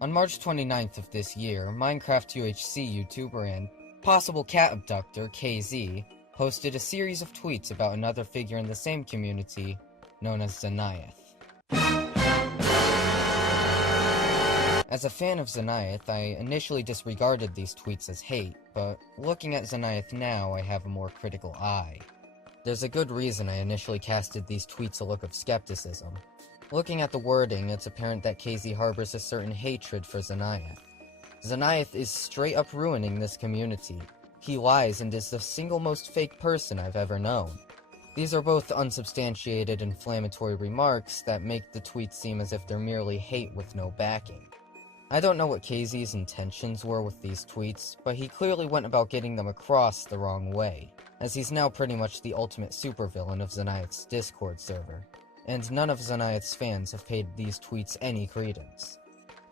On March 29th of this year, Minecraft UHC YouTuber and possible cat abductor, KZ, posted a series of tweets about another figure in the same community, known as Zeniath. As a fan of Zeniath, I initially disregarded these tweets as hate, but looking at Zeniath now, I have a more critical eye. There's a good reason I initially casted these tweets a look of skepticism. Looking at the wording, it's apparent that KZ harbors a certain hatred for Zeniath. Zeniath is straight up ruining this community. He lies and is the single most fake person I've ever known. These are both unsubstantiated inflammatory remarks that make the tweets seem as if they're merely hate with no backing. I don't know what KZ's intentions were with these tweets, but he clearly went about getting them across the wrong way, as he's now pretty much the ultimate supervillain of Zeniath's Discord server, and none of Zeniath's fans have paid these tweets any credence.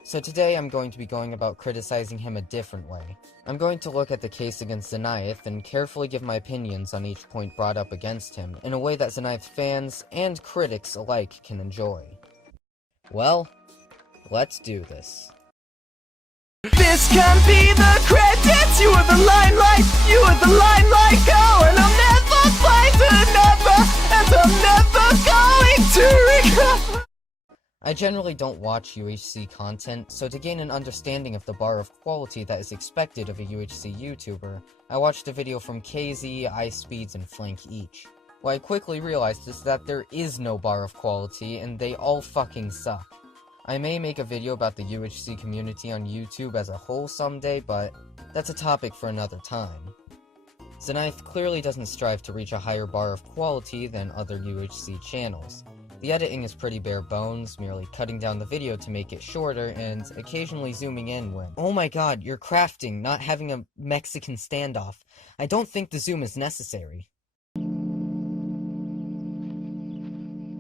So today I'm going to be going about criticizing him a different way. I'm going to look at the case against Zeniath and carefully give my opinions on each point brought up against him in a way that Zeniath fans and critics alike can enjoy. Well, let's do this. This can be the credits, you are the limelight, you are the limelight, go, and I'll never find another, and I'm never going to recover. I generally don't watch UHC content, so to gain an understanding of the bar of quality that is expected of a UHC YouTuber, I watched a video from KZ, iSpeeds, and Flank each. What I quickly realized is that there is no bar of quality, and they all fucking suck. I may make a video about the UHC community on YouTube as a whole someday, but that's a topic for another time. Zeniath clearly doesn't strive to reach a higher bar of quality than other UHC channels. The editing is pretty bare bones, merely cutting down the video to make it shorter, and occasionally zooming in when, "Oh my god, you're crafting, not having a Mexican standoff. I don't think the zoom is necessary."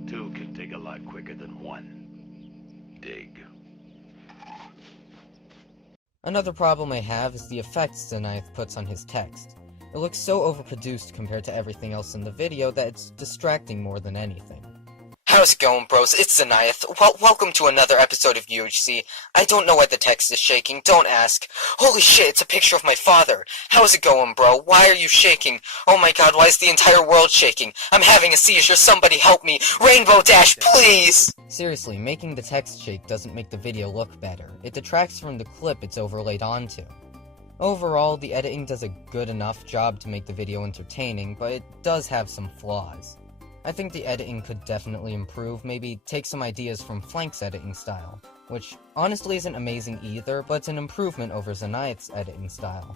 Two can dig a lot quicker than one. Dig. Another problem I have is the effects Zeniath puts on his text. It looks so overproduced compared to everything else in the video that it's distracting more than anything. How's it going, bros? It's Zeniath. Welcome to another episode of UHC. I don't know why the text is shaking, don't ask. Holy shit, it's a picture of my father. How's it going, bro? Why are you shaking? Oh my god, why is the entire world shaking? I'm having a seizure, somebody help me! Rainbow Dash, please! Seriously, making the text shake doesn't make the video look better. It detracts from the clip it's overlaid onto. Overall, the editing does a good enough job to make the video entertaining, but it does have some flaws. I think the editing could definitely improve, maybe take some ideas from Flank's editing style, which honestly isn't amazing either, but it's an improvement over Zeniath's editing style.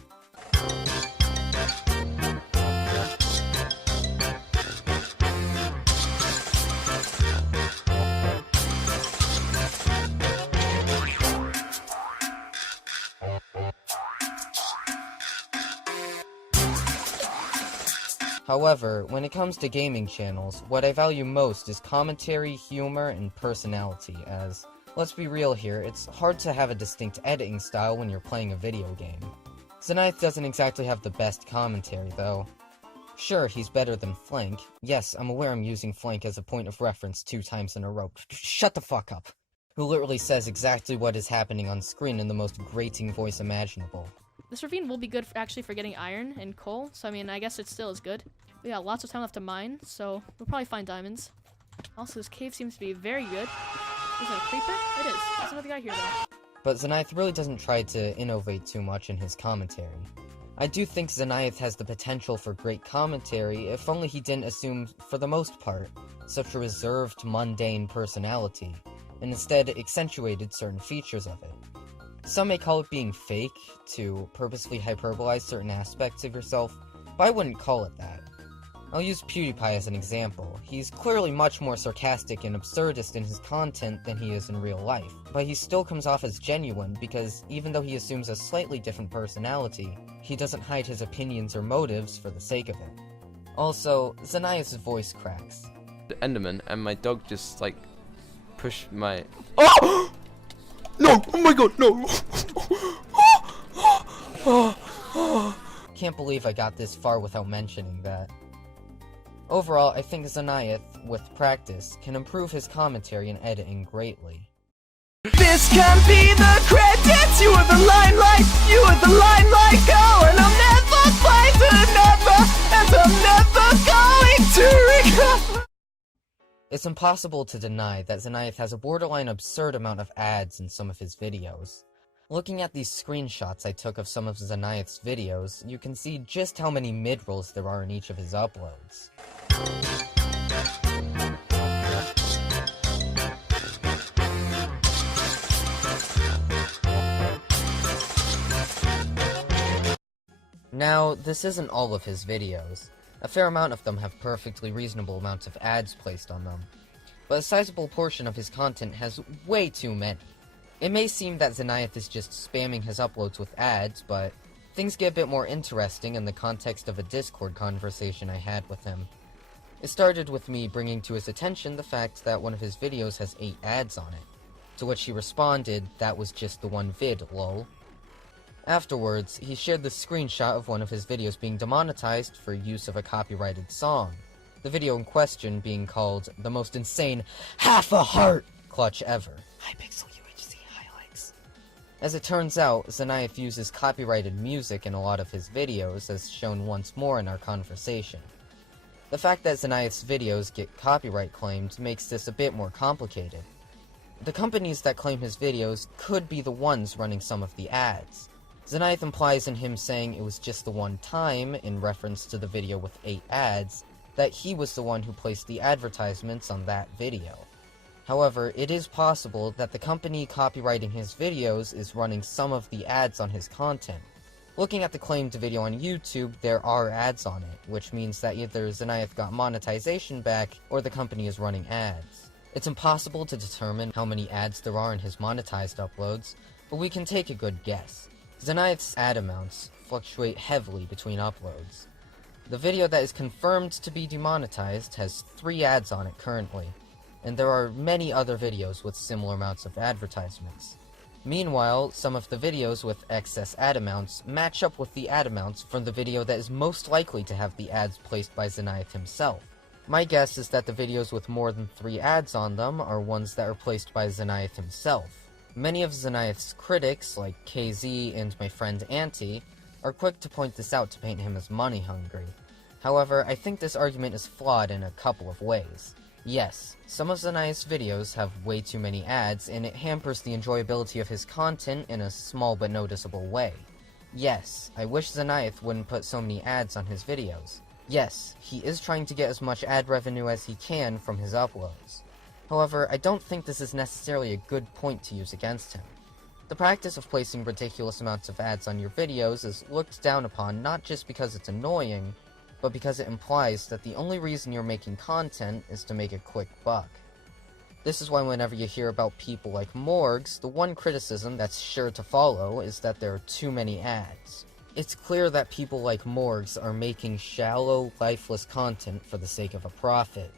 However, when it comes to gaming channels, what I value most is commentary, humor, and personality, as, let's be real here, it's hard to have a distinct editing style when you're playing a video game. Zeniath doesn't exactly have the best commentary, though. Sure, he's better than Flank. Yes, I'm aware I'm using Flank as a point of reference 2 times in a row. Shut the fuck up. Who literally says exactly what is happening on screen in the most grating voice imaginable. This ravine will be good for getting iron and coal, so I mean, I guess it still is good. We got lots of time left to mine, so we'll probably find diamonds. Also, this cave seems to be very good. Is it a creeper? It is. There's another guy here, though. But Zeniath really doesn't try to innovate too much in his commentary. I do think Zeniath has the potential for great commentary if only he didn't assume, for the most part, such a reserved, mundane personality, and instead accentuated certain features of it. Some may call it being fake, to purposely hyperbolize certain aspects of yourself, but I wouldn't call it that. I'll use PewDiePie as an example. He's clearly much more sarcastic and absurdist in his content than he is in real life, but he still comes off as genuine because even though he assumes a slightly different personality, he doesn't hide his opinions or motives for the sake of it. Also, Zeniath's voice cracks. The Enderman and my dog just like pushed my— Oh! No! Oh my god, no! Can't believe I got this far without mentioning that. Overall, I think Zeniath, with practice, can improve his commentary and editing greatly. This can be the credits. You were the limelight, you were the limelight. Go, and I'll never find another, and I'm never going to recover. It's impossible to deny that Zeniath has a borderline absurd amount of ads in some of his videos. Looking at these screenshots I took of some of Zeniath's videos, you can see just how many mid-rolls there are in each of his uploads. Now, this isn't all of his videos. A fair amount of them have perfectly reasonable amounts of ads placed on them. But a sizable portion of his content has way too many. It may seem that Zeniath is just spamming his uploads with ads, but things get a bit more interesting in the context of a Discord conversation I had with him. It started with me bringing to his attention the fact that one of his videos has 8 ads on it, to which he responded, "That was just the one vid, lol." Afterwards, he shared the screenshot of one of his videos being demonetized for use of a copyrighted song, the video in question being called "The Most Insane Half a Heart Clutch Ever." Hypixel UHC highlights. As it turns out, Zeniath uses copyrighted music in a lot of his videos, as shown once more in our conversation. The fact that Zeniath's videos get copyright claimed makes this a bit more complicated. The companies that claim his videos could be the ones running some of the ads. Zeniath implies in him saying it was just the one time, in reference to the video with 8 ads, that he was the one who placed the advertisements on that video. However, it is possible that the company copywriting his videos is running some of the ads on his content. Looking at the claimed video on YouTube, there are ads on it, which means that either Zeniath got monetization back, or the company is running ads. It's impossible to determine how many ads there are in his monetized uploads, but we can take a good guess. Zeniath's ad amounts fluctuate heavily between uploads. The video that is confirmed to be demonetized has 3 ads on it currently, and there are many other videos with similar amounts of advertisements. Meanwhile, some of the videos with excess ad amounts match up with the ad amounts from the video that is most likely to have the ads placed by Zeniath himself. My guess is that the videos with more than 3 ads on them are ones that are placed by Zeniath himself. Many of Zeniath's critics, like KZ and my friend Auntie, are quick to point this out to paint him as money-hungry. However, I think this argument is flawed in a couple of ways. Yes, some of Zeniath's videos have way too many ads, and it hampers the enjoyability of his content in a small but noticeable way. Yes, I wish Zeniath wouldn't put so many ads on his videos. Yes, he is trying to get as much ad revenue as he can from his uploads. However, I don't think this is necessarily a good point to use against him. The practice of placing ridiculous amounts of ads on your videos is looked down upon not just because it's annoying, but because it implies that the only reason you're making content is to make a quick buck. This is why whenever you hear about people like Morgs, the one criticism that's sure to follow is that there are too many ads. It's clear that people like Morgs are making shallow, lifeless content for the sake of a profit.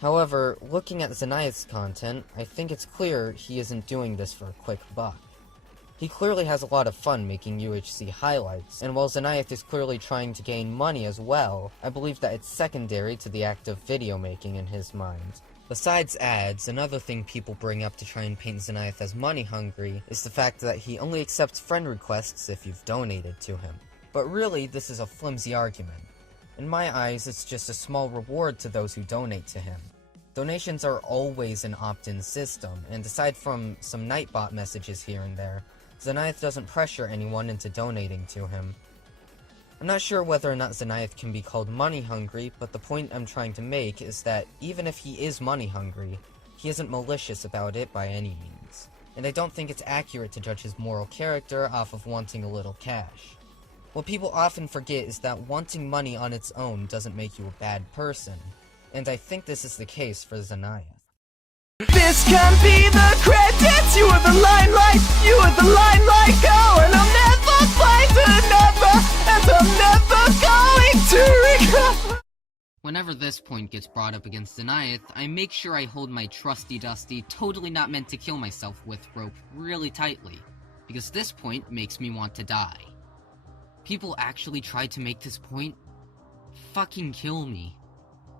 However, looking at Zeniath's content, I think it's clear he isn't doing this for a quick buck. He clearly has a lot of fun making UHC highlights, and while Zeniath is clearly trying to gain money as well, I believe that it's secondary to the act of video making in his mind. Besides ads, another thing people bring up to try and paint Zeniath as money-hungry is the fact that he only accepts friend requests if you've donated to him. But really, this is a flimsy argument. In my eyes, it's just a small reward to those who donate to him. Donations are always an opt-in system, and aside from some Nightbot messages here and there, Zeniath doesn't pressure anyone into donating to him. I'm not sure whether or not Zeniath can be called money-hungry, but the point I'm trying to make is that even if he is money-hungry, he isn't malicious about it by any means. And I don't think it's accurate to judge his moral character off of wanting a little cash. What people often forget is that wanting money on its own doesn't make you a bad person, and I think this is the case for Zeniath. This can be the credits. You were the limelight, you were the limelight. Go, and I'll never find another, and I'm never going to recover. Whenever this point gets brought up against Zeniath, I make sure I hold my trusty dusty, totally not meant to kill myself with rope really tightly, because this point makes me want to die. People actually tried to make this point? Fucking kill me.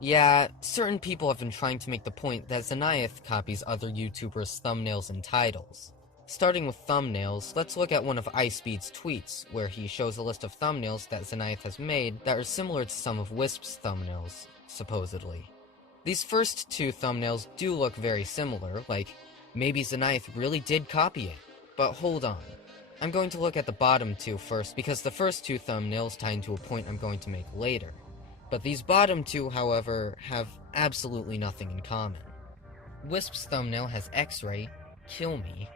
Yeah, certain people have been trying to make the point that Zeniath copies other YouTubers' thumbnails and titles. Starting with thumbnails, let's look at one of iSpeed's tweets, where he shows a list of thumbnails that Zeniath has made that are similar to some of Wisp's thumbnails, supposedly. These first two thumbnails do look very similar, like maybe Zeniath really did copy it. But hold on. I'm going to look at the bottom two first, because the first two thumbnails tie into a point I'm going to make later. But these bottom two, however, have absolutely nothing in common. Wisp's thumbnail has X-ray, kill me,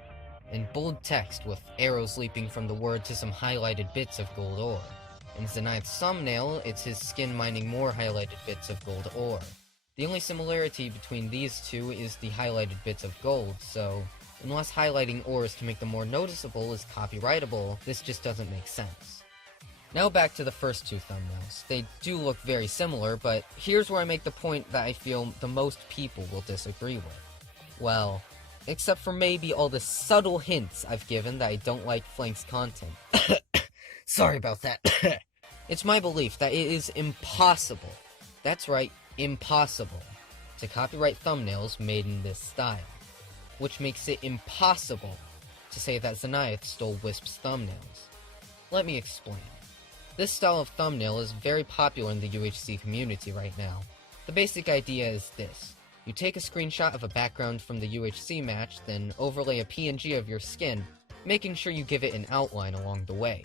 in bold text with arrows leaping from the word to some highlighted bits of gold ore. In Zeniath's thumbnail, it's his skin mining more highlighted bits of gold ore. The only similarity between these two is the highlighted bits of gold, so unless highlighting ores to make them more noticeable is copyrightable, this just doesn't make sense. Now back to the first two thumbnails. They do look very similar, but here's where I make the point that I feel the most people will disagree with. Well, except for maybe all the subtle hints I've given that I don't like Flank's content. Sorry about that. It's my belief that it is impossible, that's right, impossible, to copyright thumbnails made in this style, which makes it impossible to say that Zeniath stole Wisp's thumbnails. Let me explain. This style of thumbnail is very popular in the UHC community right now. The basic idea is this. You take a screenshot of a background from the UHC match, then overlay a PNG of your skin, making sure you give it an outline along the way.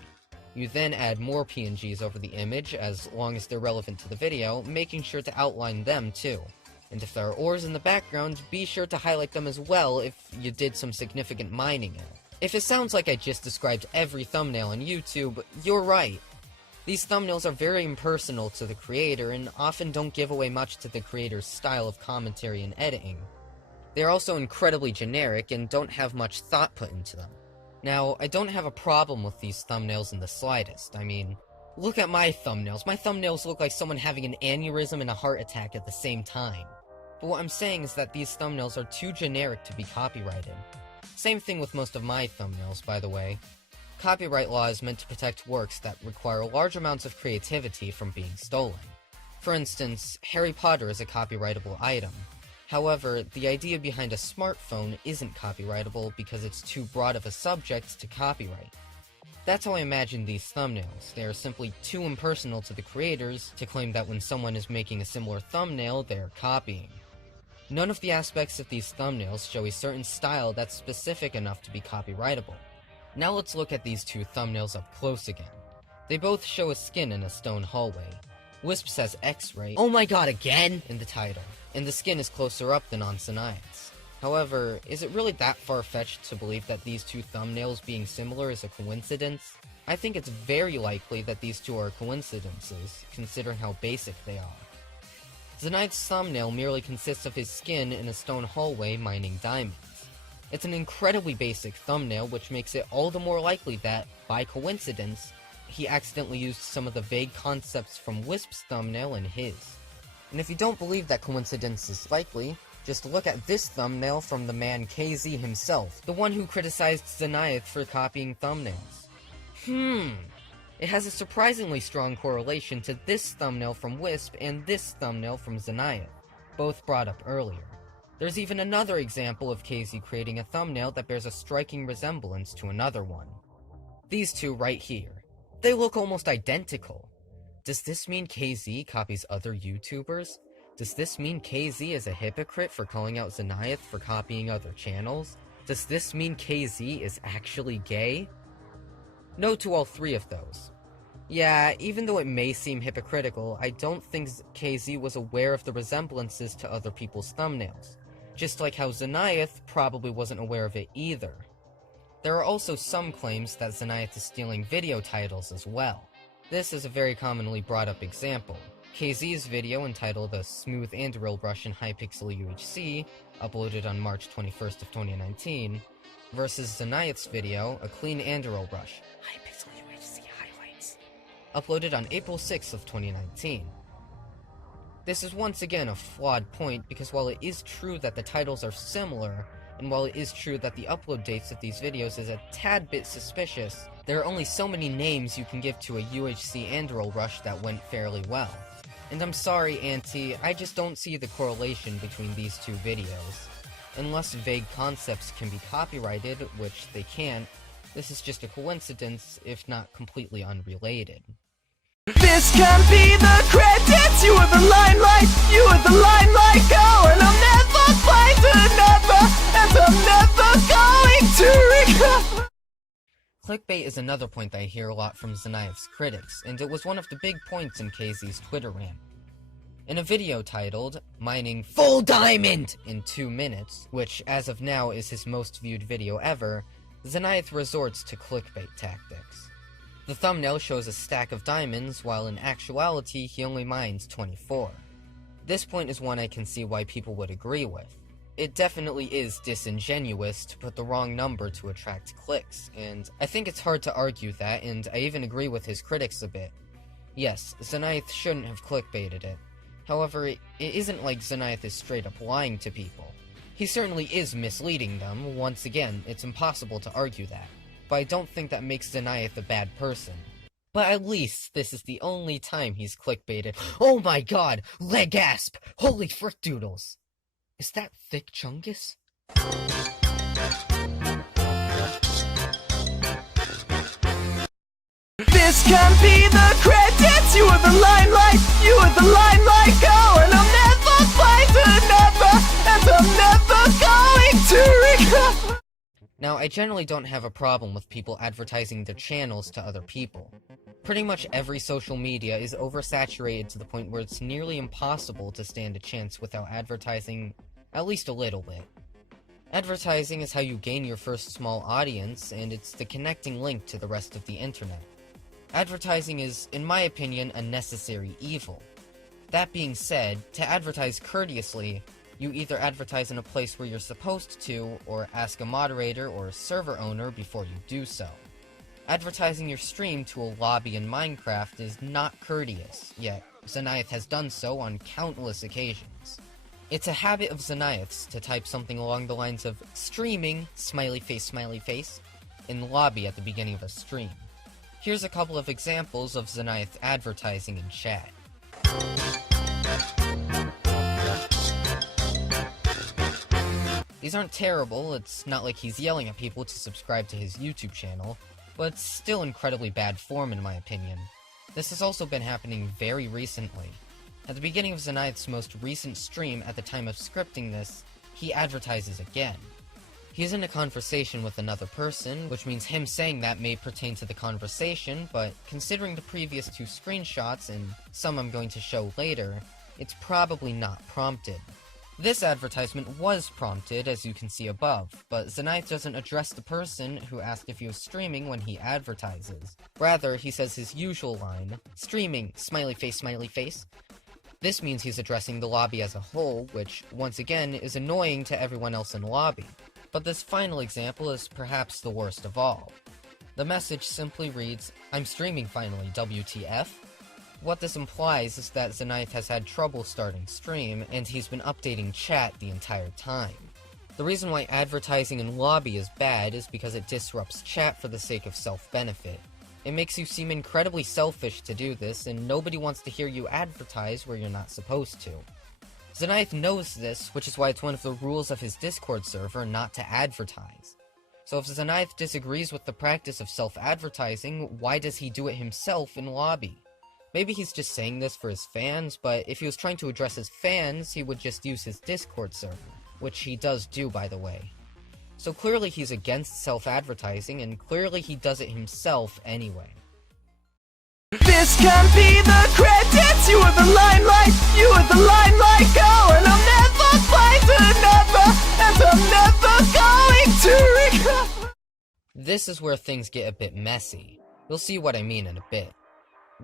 You then add more PNGs over the image as long as they're relevant to the video, making sure to outline them too. And if there are ores in the background, be sure to highlight them as well if you did some significant mining in it. If it sounds like I just described every thumbnail on YouTube, you're right. These thumbnails are very impersonal to the creator and often don't give away much to the creator's style of commentary and editing. They are also incredibly generic and don't have much thought put into them. Now, I don't have a problem with these thumbnails in the slightest. I mean, look at my thumbnails. My thumbnails look like someone having an aneurysm and a heart attack at the same time. But what I'm saying is that these thumbnails are too generic to be copyrighted. Same thing with most of my thumbnails, by the way. Copyright law is meant to protect works that require large amounts of creativity from being stolen. For instance, Harry Potter is a copyrightable item. However, the idea behind a smartphone isn't copyrightable because it's too broad of a subject to copyright. That's how I imagine these thumbnails. They are simply too impersonal to the creators to claim that when someone is making a similar thumbnail, they're copying. None of the aspects of these thumbnails show a certain style that's specific enough to be copyrightable. Now let's look at these two thumbnails up close again. They both show a skin in a stone hallway. Wisp says X-ray, oh my god, again, in the title, and the skin is closer up than on Zeniath's. However, is it really that far-fetched to believe that these two thumbnails being similar is a coincidence? I think it's very likely that these two are coincidences, considering how basic they are. Zeniath's thumbnail merely consists of his skin in a stone hallway mining diamonds. It's an incredibly basic thumbnail, which makes it all the more likely that, by coincidence, he accidentally used some of the vague concepts from Wisp's thumbnail in his. And if you don't believe that coincidence is likely, just look at this thumbnail from the man KZ himself, the one who criticized Zeniath for copying thumbnails. It has a surprisingly strong correlation to this thumbnail from Wisp and this thumbnail from Zeniath, both brought up earlier. There's even another example of KZ creating a thumbnail that bears a striking resemblance to another one. These two right here. They look almost identical. Does this mean KZ copies other YouTubers? Does this mean KZ is a hypocrite for calling out Zeniath for copying other channels? Does this mean KZ is actually gay? No to all three of those. Yeah, even though it may seem hypocritical, I don't think KZ was aware of the resemblances to other people's thumbnails. Just like how Zeniath probably wasn't aware of it either. There are also some claims that Zeniath is stealing video titles as well. This is a very commonly brought up example. KZ's video entitled A Smooth Anduril Brush in Hypixel UHC, uploaded on March 21st of 2019, versus Zeniath's video, A Clean Anduril Brush, Hypixel UHC Highlights, uploaded on April 6th of 2019. This is once again a flawed point because while it is true that the titles are similar, and while it is true that the upload dates of these videos is a tad bit suspicious, there are only so many names you can give to a UHC Anduril rush that went fairly well. And I'm sorry, Auntie, I just don't see the correlation between these two videos. Unless vague concepts can be copyrighted, which they can't, this is just a coincidence, if not completely unrelated. This can be the credits. You are the limelight, you are the limelight. Go, and I'll never find another, and I'm never going to recover. Clickbait is another point that I hear a lot from Zeniath's critics, and it was one of the big points in KZ's Twitter rant. In a video titled, "Mining Full Diamond in 2 minutes, which as of now is his most viewed video ever, Zeniath resorts to clickbait tactics. The thumbnail shows a stack of diamonds, while in actuality he only mines 24. This point is one I can see why people would agree with. It definitely is disingenuous to put the wrong number to attract clicks, and I think it's hard to argue that, and I even agree with his critics a bit. Yes, Zeniath shouldn't have clickbaited it. However, it isn't like Zeniath is straight up lying to people. He certainly is misleading them. Once again, it's impossible to argue that. But I don't think that makes Zeniath a bad person. But at least this is the only time he's clickbaited. Oh my god! Leg gasp! Holy frick doodles! Is that thick chungus? This can be the credits. You are the limelight, you are the limelight. Go, and I'll never find another, and I'm never going to recover. Now, I generally don't have a problem with people advertising their channels to other people. Pretty much every social media is oversaturated to the point where it's nearly impossible to stand a chance without advertising at least a little bit. Advertising is how you gain your first small audience, and it's the connecting link to the rest of the internet. Advertising is, in my opinion, a necessary evil. That being said, to advertise courteously, you either advertise in a place where you're supposed to, or ask a moderator or a server owner before you do so. Advertising your stream to a lobby in Minecraft is not courteous, yet Zeniath has done so on countless occasions. It's a habit of Zeniath's to type something along the lines of "streaming, smiley face, in the lobby at the beginning of a stream. Here's a couple of examples of Zeniath advertising in chat. These aren't terrible, it's not like he's yelling at people to subscribe to his YouTube channel, but it's still incredibly bad form in my opinion. This has also been happening very recently. At the beginning of Zeniath's most recent stream at the time of scripting this, he advertises again. He's in a conversation with another person, which means him saying that may pertain to the conversation, but considering the previous 2 screenshots, and some I'm going to show later, it's probably not prompted. This advertisement was prompted, as you can see above, but Zeniath doesn't address the person who asked if he was streaming when he advertises. Rather, he says his usual line, "streaming, smiley face." This means he's addressing the lobby as a whole, which, once again, is annoying to everyone else in the lobby. But this final example is perhaps the worst of all. The message simply reads, "I'm streaming finally, WTF?" What this implies is that Zeniath has had trouble starting stream, and he's been updating chat the entire time. The reason why advertising in lobby is bad is because it disrupts chat for the sake of self-benefit. It makes you seem incredibly selfish to do this, and nobody wants to hear you advertise where you're not supposed to. Zeniath knows this, which is why it's one of the rules of his Discord server not to advertise. So if Zeniath disagrees with the practice of self-advertising, why does he do it himself in lobby? Maybe he's just saying this for his fans, but if he was trying to address his fans, he would just use his Discord server, which he does do, by the way. So clearly he's against self-advertising, and clearly he does it himself anyway. This can be the credits. You are the limelight, you are the limelight. Go, and I'll never find another, and I'm never going to recover. This is where things get a bit messy. You'll see what I mean in a bit.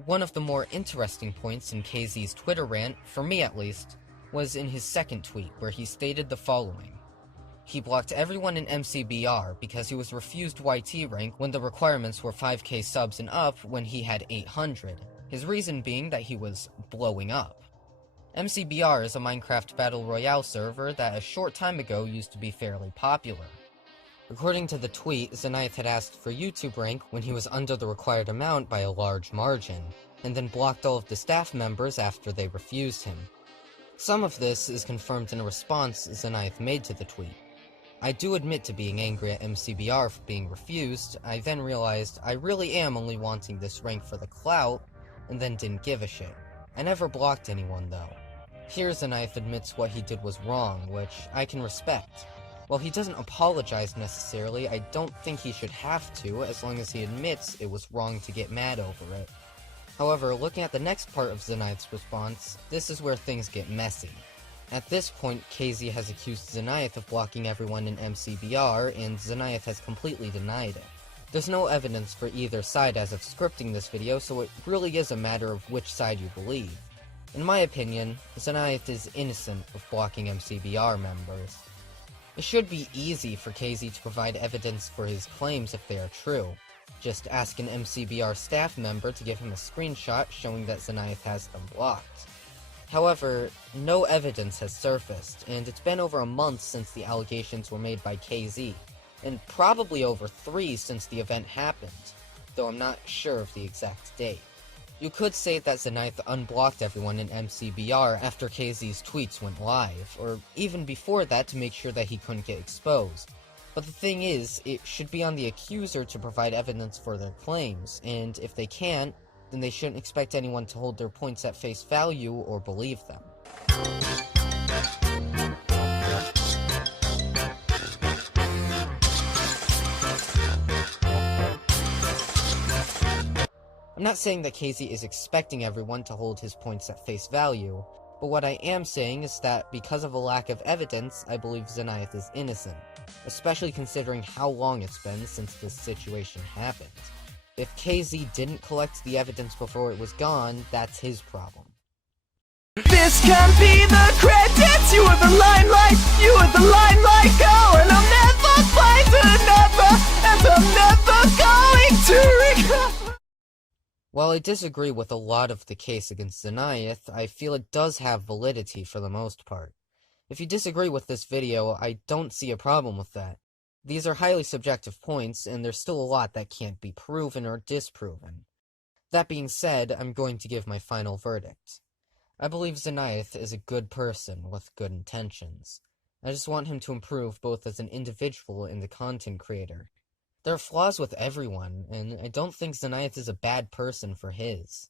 One of the more interesting points in KZ's Twitter rant, for me at least, was in his second tweet, where he stated the following. He blocked everyone in MCBR because he was refused YT rank when the requirements were 5k subs and up when he had 800, his reason being that he was blowing up. MCBR is a Minecraft Battle Royale server that a short time ago used to be fairly popular. According to the tweet, Zeniath had asked for YouTube rank when he was under the required amount by a large margin, and then blocked all of the staff members after they refused him. Some of this is confirmed in a response Zeniath made to the tweet. I do admit to being angry at MCBR for being refused. I then realized I really am only wanting this rank for the clout, and then didn't give a shit. I never blocked anyone though. Here Zeniath admits what he did was wrong, which I can respect. While he doesn't apologize necessarily, I don't think he should have to, as long as he admits it was wrong to get mad over it. However, looking at the next part of Zeniath's response, this is where things get messy. At this point, KZ has accused Zeniath of blocking everyone in MCBR, and Zeniath has completely denied it. There's no evidence for either side as of scripting this video, so it really is a matter of which side you believe. In my opinion, Zeniath is innocent of blocking MCBR members. It should be easy for KZ to provide evidence for his claims if they are true. Just ask an MCBR staff member to give him a screenshot showing that Zeniath has them blocked. However, no evidence has surfaced, and it's been over a month since the allegations were made by KZ, and probably over 3 since the event happened, though I'm not sure of the exact date. You could say that Zeniath unblocked everyone in MCBR after KZ's tweets went live, or even before that to make sure that he couldn't get exposed. But the thing is, it should be on the accuser to provide evidence for their claims, and if they can't, then they shouldn't expect anyone to hold their points at face value or believe them. I'm not saying that KZ is expecting everyone to hold his points at face value, but what I am saying is that because of a lack of evidence, I believe Zeniath is innocent, especially considering how long it's been since this situation happened. If KZ didn't collect the evidence before it was gone, that's his problem. This can be the credits. You are the limelight, you are the limelight girl, and I'll never find another, and I'm never going to recover. While I disagree with a lot of the case against Zeniath, I feel it does have validity for the most part. If you disagree with this video, I don't see a problem with that. These are highly subjective points, and there's still a lot that can't be proven or disproven. That being said, I'm going to give my final verdict. I believe Zeniath is a good person with good intentions. I just want him to improve both as an individual and a content creator. There are flaws with everyone, and I don't think Zeniath is a bad person for his.